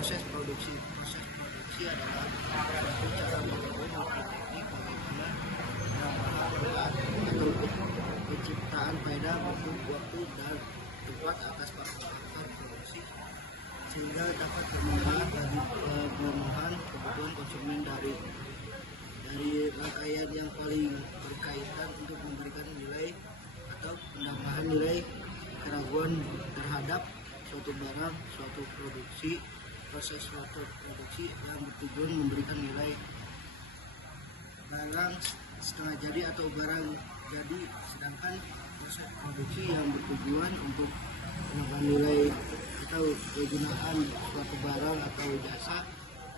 Proses produksi adalah suatu cara ataupun teknik bagaimana penambahan atau penciptaan faedah bentuk waktu dan tempat atas peralatan produksi sehingga dapat bermanfaat bagi pemenuhan kebutuhan konsumen dari rangkaian yang paling berkaitan untuk memberikan nilai atau penambahan nilai keraguan terhadap suatu barang, suatu produksi, proses suatu produksi yang bertujuan memberikan nilai barang setengah jadi atau barang jadi, sedangkan proses produksi yang bertujuan untuk menambah nilai atau kegunaan suatu barang atau jasa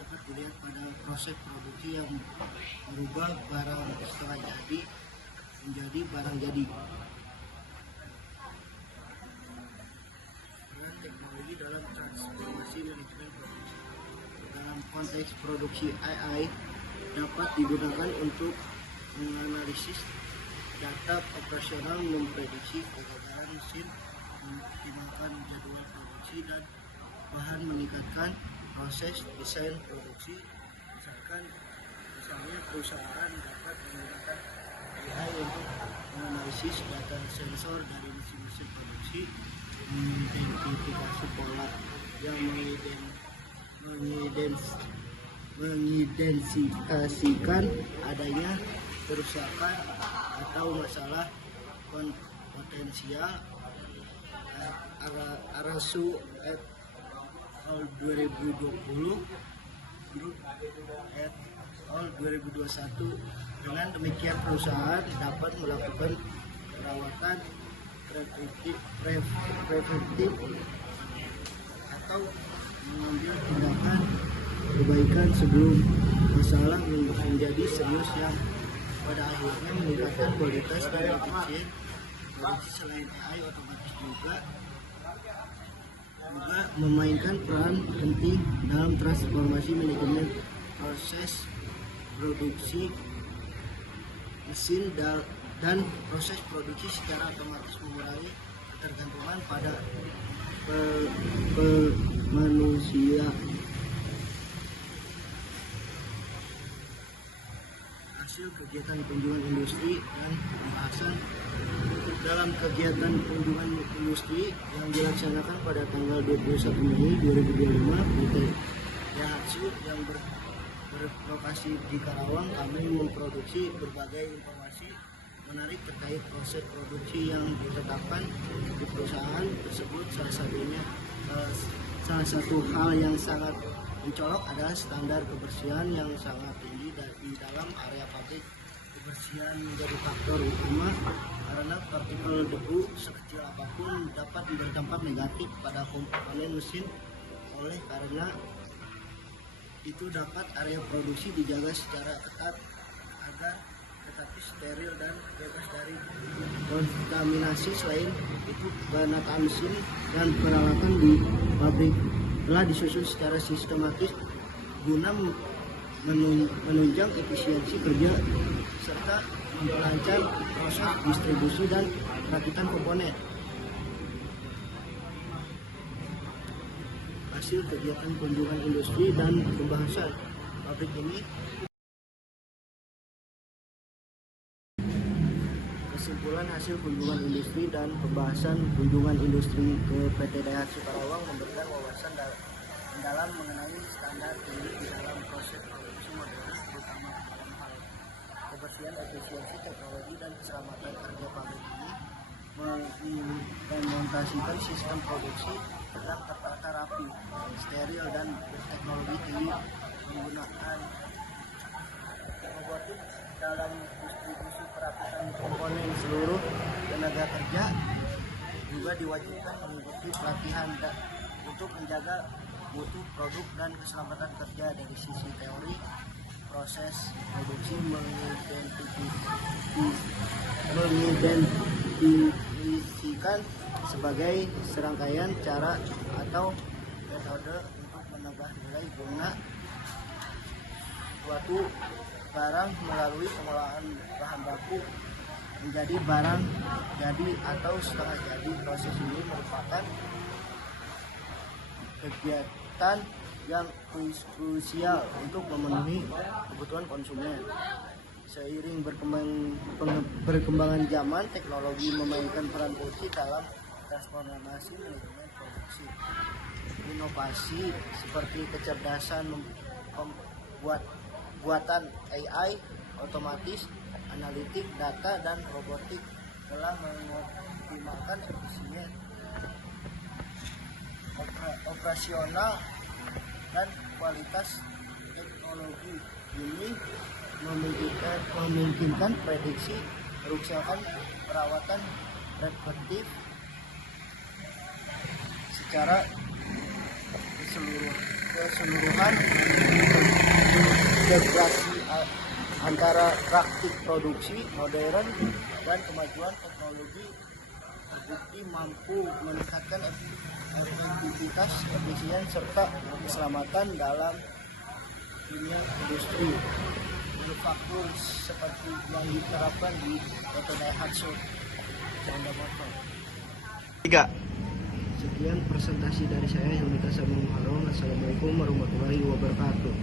dapat dilihat pada proses produksi yang merubah barang setengah jadi menjadi barang jadi. Peran teknologi dalam transformasi manajemen produksi. Dalam konteks produksi AI dapat digunakan untuk menganalisis data operasional, memprediksi kegagalan mesin, mengoptimalkan jadwal produksi dan bahan, meningkatkan proses desain produksi. Misalnya perusahaan dapat menggunakan AI untuk menganalisis data sensor dari mesin-mesin produksi, mengidentifikasi pola yang mengidentifikasikan adanya kerusakan atau masalah potensial. RSU at 2020 Group at 2021. Dengan demikian perusahaan dapat melakukan perawatan preventif atau mengambil tindakan perbaikan sebelum masalah menjadi serius yang pada akhirnya meningkatkan kualitas dan efisien produksi. Selain AI, otomatis juga memainkan peran penting dalam transformasi manajemen proses produksi. Mesin dan proses produksi secara otomatis mengurangi ketergantungan pada manusia. Hasil kegiatan kunjungan industri dan pembahasan. Dalam kegiatan kunjungan industri yang dilaksanakan pada tanggal 21 Mei 2025 PT Daihatsu yang berlokasi di Karawang, kami memproduksi berbagai informasi menarik terkait proses produksi yang ditetapkan di perusahaan tersebut. Salah satu hal yang sangat mencolok adalah standar kebersihan yang sangat tinggi di dalam area pabrik. Kebersihan menjadi faktor utama karena partikel debu sekecil apapun dapat berdampak negatif pada komponen mesin. Oleh karena itu dapat area produksi dijaga secara ketat agar tetapi steril dan bebas dari kontaminasi. Selain itu, penataan mesin dan peralatan di pabrik telah disusun secara sistematis guna menunjang efisiensi kerja serta memperlancar proses distribusi dan perakitan komponen. Hasil kegiatan kunjungan industri dan pembahasan pabrik ini. Kesimpulan hasil kunjungan industri dan pembahasan kunjungan industri ke PT Daihatsu Karawang memberikan wawasan dalam mengenai standar tinggi di dalam proses produksi modern, terutama dalam hal kebersihan, efisiensi, teknologi, dan keselamatan kerja. Pabrik ini mengimplementasikan sistem produksi yang tertata rapi, steril, dan berteknologi tinggi, menggunakan robotik dalam distribusi perakitan komponen. Seluruh tenaga kerja juga diwajibkan mengikuti pelatihan untuk menjaga mutu produk dan keselamatan kerja. Dari sisi teori, proses produksi mengidentifikasikan sebagai serangkaian cara atau metode untuk menambah nilai guna suatu barang melalui pengolahan bahan baku menjadi barang jadi atau setengah jadi. Proses ini merupakan kegiatan yang krusial untuk memenuhi kebutuhan konsumen. Seiring berkembangan zaman, teknologi memainkan peran kunci dalam transformasi manajemen produksi. Inovasi seperti kecerdasan buatan AI, otomatis, analitik data, dan robotik telah mengoptimalkan efisien operasional dan kualitas. Teknologi ini memungkinkan prediksi kerusakan perawatan preventif secara keseluruhan, integrasi antara praktik produksi modern dan kemajuan teknologi terbukti mampu meningkatkan efektivitas, efisien, serta keselamatan dalam dunia industri manufaktur seperti yang diterapkan di PT Daihatsu Honda Motor. 3. Sekian presentasi dari saya, Hilmi Tasawuf Haron. Assalamualaikum warahmatullahi wabarakatuh.